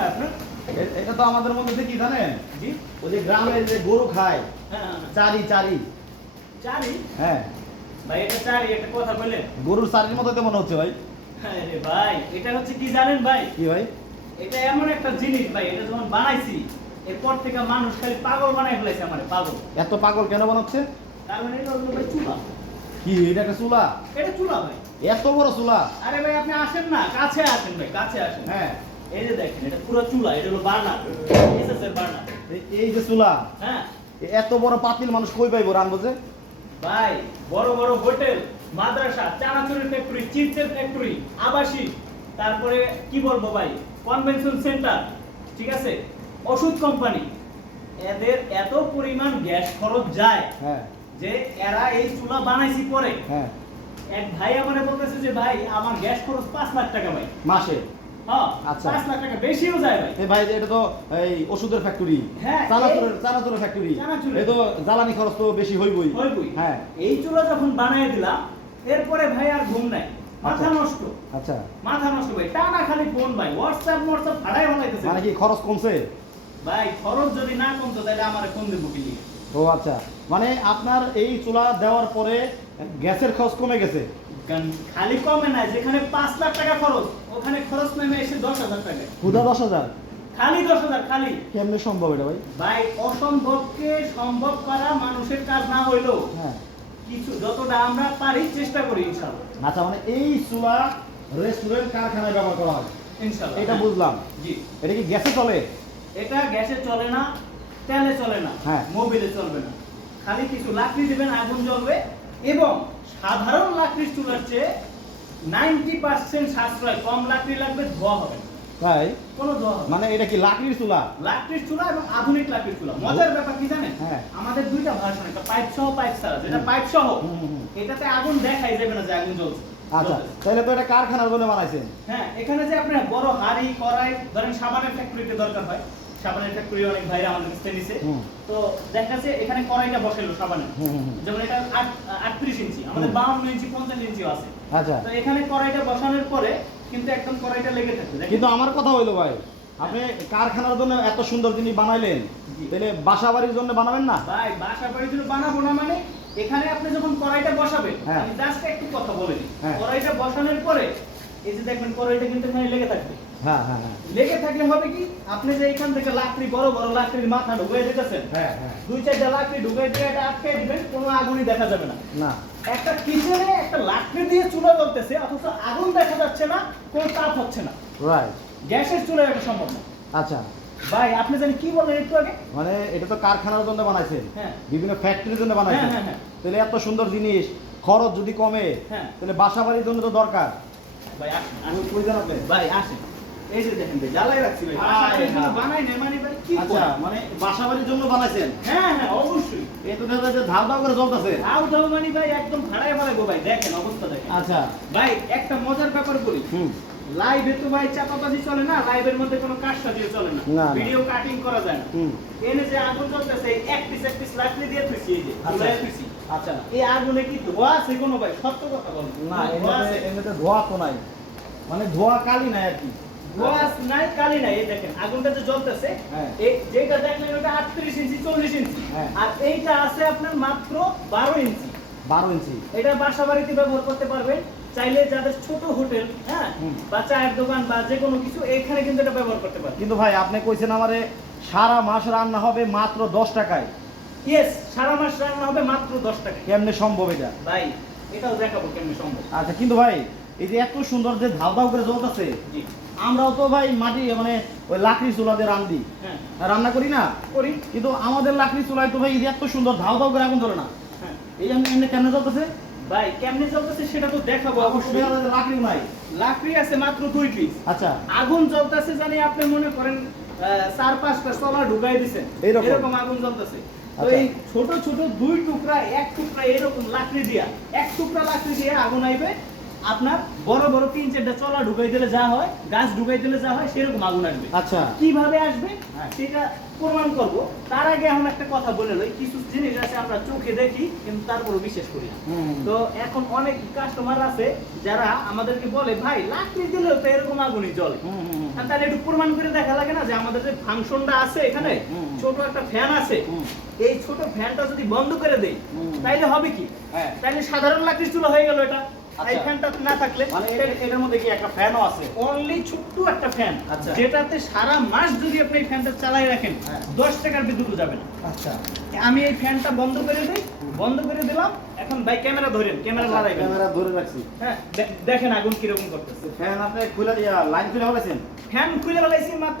হয় আপনার? এটা তো আমাদের মধ্যে কি জানেন, জি ওই যে গ্রামের যে গরু খায় হ্যাঁ চারি চারি, চারি হ্যাঁ ভাই, এটা চারি একটা কথা বললেন। গরুর চারির মতো তো মনে হচ্ছে ভাই। আরে ভাই এটা হচ্ছে কি জানেন ভাই, কি ভাই? এটা এমন একটা জিনিস ভাই, এটা যখন বানাইছি এরপর থেকে মানুষ খালি পাগল বানাই ফেলেছে আমারে, পাগল। এত পাগল কেন বানাচ্ছে? তার মানে এটা হলো ভাই চুলা। কি এটা একটা চুলা? এটা চুলা ভাই। এত বড় চুলা? আরে ভাই আপনি আসেন না, কাছে আসেন ভাই, কাছে আসেন। হ্যাঁ এই যে দেখেন এটা পুরো চুলা, এটা হলো বার্নার, এসএসএর বার্নার। এই যে চুলা, হ্যাঁ এত বড় পাতিল মানুষ কই পাইবো রানবো যে? ভাই বড় বড় হোটেল, মাদ্রাসা, চানাচুরের ফ্যাক্টরি, চিপসের ফ্যাক্টরি, আবাসিক, তারপরে কি বলবো ভাই, কনভেনশন সেন্টার, ঠিক আছে, ওষুধ কোম্পানি, এদের এত পরিমাণ গ্যাস খরচ যায় হ্যাঁ যে এরা এই চুলা বানাইছি পরে। হ্যাঁ এক ভাই আমারে বলতেছে যে ভাই আমার গ্যাস খরচ 5 লাখ টাকা ভাই মাসে। হ্যাঁ আচ্ছা। 5 লাখ টাকা বেশিও যায় ভাই। এই ভাই এটা তো এই ওষুধের ফ্যাক্টরি, হ্যাঁ, চানাচুরের ফ্যাক্টরি, চানাচুরের। এই তো জ্বালানি খরচ তো বেশি হইবই। হইবই। হ্যাঁ এই চুলা যখন বানায় দিলাম এরপরে ভাই আর ঘুম নাই, মাথা নষ্ট, আচ্ছা, মাথা নষ্ট ভাই, টানা খালি ফোন ভাই, হোয়াটসঅ্যাপ ফাড়াই ফেলাইতেছে। মানে কি খরচ কমছে? ভাই খরচ যদি না কমতো তাহলে আমারে ফোন দেবো কি লিগে? ও আচ্ছা, মানে আপনার এই চুলা দেওয়ার পরে গ্যাসের খরচ কমে গেছে? খালি কমে নাই, যেখানে 5 লাখ টাকা খরচ ওখানে খরচ নেমে এসে 10,000 টাকা। হুদা 10,000? খালি 10,000 খালি। কেমনে সম্ভব এটা ভাই? ভাই অসম্ভবকে সম্ভব করা মানুষের কাজ না হইলো, হ্যাঁ কিছু যতটা আমরা পারি চেষ্টা করি ইনশাআল্লাহ। আচ্ছা, মানে এই চুলা রেস্টুরেন্ট কারখানায় ব্যবহার করা হয় ইনশাআল্লাহ এটা হ্যাঁ। বুঝলাম। জি এটা কি গ্যাসে চলে? এটা গ্যাসে চলে না, তেলে চলে না, হ্যাঁ। মোবিলে চলবে না, খালি কিছু লাকড়ি দিবেন, আগুন জ্বলবে, এবং সাধারণ লাকড়ির চুলার চেয়ে 90% সাশ্রয়, কম লাকড়ি লাগবে, ধোয়া হবে না, তাই? কোনো ধোয়া হবে না। মানে এটা কি লাকড়ির চুলা? লাকড়ির চুলা এবং আধুনিক লাকড়ির চুলা। মজার ব্যাপার কি জানেন, হ্যাঁ। আমাদের দুইটা ভার্সন, একটা পাইপ সহ, পাইপ ছাড়া। যেটা পাইপ সহ এটাতে আগুন দেখাই যাবে না যে আগুন জ্বলছে। আচ্ছা, জ্বলতেছে। তাহলে তো এটা কারখানার জন্য বানাইছেন। হ্যাঁ, এখানে যে আপনার বড় হাড়ি কড়াই, ধরেন সাবানের ফ্যাক্টরিতে দরকার হয়, সাবানের ফ্যাক্টরি অনেক ভাইরা আমাদের কাছে নিছে, তো দেখা যাচ্ছে এখানে কড়াইটা বসাইলো সাবানের, যেমন এটা 38 ইঞ্চি, আমাদের 52 ইঞ্চি 50 ইঞ্চিও আছে। আচ্ছা, তো এখানে কড়াইটা বসানোর পরে কিন্তু একদম কড়াইটা লেগে থাকবে। দেখেন? কিন্তু আমার কথা হইলো ভাই, আপনি কারখানার জন্য এত সুন্দর জিনিস বানাইলেন, জি। তাহলে বাসা বাড়ির জন্য বানাবেন না? ভাই বাসা বাড়ির জন্য বানাবো না মানে, এখানে আপনি যখন কড়াইটা বসাবেন, হ্যাঁ। আমি জাস্ট একটু কথা বলে নিই। হ্যাঁ। কড়াইটা বসানোর পরে এই যে দেখবেন কড়াইটা কিন্তু এখানে লেগে থাকবে। হ্যাঁ হ্যাঁ হ্যাঁ লেগে থাকলে হবে কি, আপনি যে এখান থেকে লাকড়ি, বড় বড় লাকড়ির মাথা ঢুকিয়ে দিতেছেন, হ্যাঁ হ্যাঁ 2-4টা লাকড়ি ঢুকিয়ে দিয়ে এটা আটকে দিবেন, কোনো আগুনই দেখা যাবে না। না, একটা কিচেনে একটা লাকড়ি দিয়ে চুলা জ্বলতেছে, অথচ আগুন দেখা যাচ্ছে না, কোনো তাপ হচ্ছে না। রাইট। গ্যাসের চুলায় এটা সম্ভব না। আচ্ছা, ভাই আপনি জানেন কি বলেন একটু আগে? মানে এটা তো কারখানার জন্য বানাইছেন, হ্যাঁ। বিভিন্ন ফ্যাক্টরির জন্য বানাইছেন, হ্যাঁ, হ্যাঁ, হ্যাঁ। তাহলে এত সুন্দর জিনিস খরচ যদি কমে, হ্যাঁ। তাহলে বাসা বাড়ির জন্য তো দরকার। ভাই আসেন, আমি আসেন। বুঝলেন আপনি? ভাই আসেন, এই যে দেখেন ভাই জ্বালাই রাখছি ভাই, আয় হ্যাঁ। বানাই নাই মানে ভাই কি আচ্ছা, করব? মানে বাসা বাড়ির জন্য বানাইছেন? হ্যাঁ হ্যাঁ অবশ্যই। এই তো দেখা যাচ্ছে ধাপ ধাপ করে জ্বলতেছে। আউ দাও মানে ভাই একদম ভাড়ায় ফেলাইবো ভাই, দেখেন অবস্থা দেখেন। আচ্ছা, ভাই একটা মজার ব্যাপার বলি, লাইভে তো ভাই চাপাবাজি চলে না, লাইভের মধ্যে কোনো কাজ সাজিয়ে চলে না, না, না। ভিডিও কাটিং করা যায় না। এনে যে আগুন জ্বলতেছে, এক পিস লাকড়ি দিয়ে থুইছি, এই যে আচ্ছা। চুলায় থুইছি। আচ্ছা, এই আগুনে কি ধোয়া আছে কোনো ভাই? সত্য কথা বলেন। না ধোয়া আছে? এমনিতে ধোয়া তো নাই, মানে ধোয়া কালি নাই আর কি। ধোয়া নাই, কালি নাই। এই দেখেন আগুনটা যে জ্বলতেছে, হ্যাঁ। এই যেটা দেখলেন ওটা 38 ইঞ্চি 40 ইঞ্চি, হ্যাঁ। আর এইটা আছে আপনার মাত্র 12 ইঞ্চি। 12 ইঞ্চি। এটা বাসা বাড়িতে ব্যবহার করতে পারবেন, চাইলে যাদের ছোট হোটেল, হ্যাঁ, বা চায়ের দোকান বা যে কোনো কিছু, এখানে কিন্তু এটা ব্যবহার করতে পারবেন। কিন্তু ভাই আপনি কইছেন আমারে সারা মাস রান্না হবে মাত্র 10 টাকায়। ইয়েস, সারা মাস রান্না হবে মাত্র 10 টাকা। কেমনে সম্ভব এটা? ভাই এটাও দেখাবো কেমনে সম্ভব। আচ্ছা, কিন্তু ভাই এই যে এত সুন্দর যে ধাও ধাও করে জ্বলতেছে, জি আমরাও তো ভাই মাটি মানে ওই লাকড়ি চুলাতে রান্ধি, হ্যাঁ রান্না করি না, করি। কিন্তু আমাদের লাকড়ি চুলায় তো ভাই এই যে এত সুন্দর ধাও ধাও করে আগুন জ্বলে না, হ্যাঁ এই যে এমনি কেমনে জ্বলতেছে? ভাই কেমনে চলতেছে সেটা তো দেখাবো অবশ্যই। অবশ্যই লাকড়িও নাই। লাকড়ি আছে মাত্র 2 পিস। আচ্ছা, আগুন জ্বলতেছে জানি আপনি মনে করেন 4-5টা চলা ঢুকাই দিছেন, এইরকম? এরকম আগুন জ্বলতেছে। তো আচ্ছা। এই ছোট ছোট 2 টুকরা 1 টুকরা এরকম লাকড়ি দিয়া, 1 টুকরা লাকড়ি দিয়ে আগুন আইবে, আপনার বড় বড় 3-4টা চলা ঢুকাই দিলে যা হয়, গাছ ঢুকাই দিলে যা হয়, সেরকম আগুন আসবে। আচ্ছা। কিভাবে আসবে হ্যাঁ। সেটা প্রমাণ করব। তার আগে এখন একটা কথা বলে লই, কিছু জিনিস আছে আমরা চোখে দেখি কিন্তু তারপরও বিশ্বাস করি না। তো এখন অনেক কাস্টমার আছে যারা আমাদেরকে বলে, ভাই লাকড়ি দিলেও তো এরকম আগুনই জ্বলে। আর তাহলে একটু প্রমাণ করে দেখা লাগে না যে আমাদের যে ফাংশনটা আছে এখানে, ছোট একটা ফ্যান আছে, এই ছোট ফ্যানটা যদি বন্ধ করে দেই তাইলে হবে কি? হ্যাঁ। তাইলে সাধারণ লাকড়ির চুলা হয়ে গেল এটা। এই আচ্ছা। ফ্যানটা না থাকলে মানে এটার মধ্যে কি একটা ফ্যানও আছে? অনলি ছোট্ট একটা ফ্যান, আচ্ছা। যেটাতে সারা মাস যদি আপনি এই ফ্যানটা চালাই রাখেন, হ্যাঁ। 10 টাকার বিদ্যুৎ যাবে না। আচ্ছা। আমি এই ফ্যানটা বন্ধ করে দিই, বন্ধ করে দিলাম। এখন ভাই ক্যামেরা ধরেন, ক্যামেরা লাগাইবেন। ক্যামেরা ধরে রাখছি। হ্যাঁ, দেখেন আগুন কিরকম করতেছে। ফ্যান আপনি খুলে দিয়া লাইন খুলে ফেলেছেন? ফ্যান খুলে ফেলাইছি মাত্র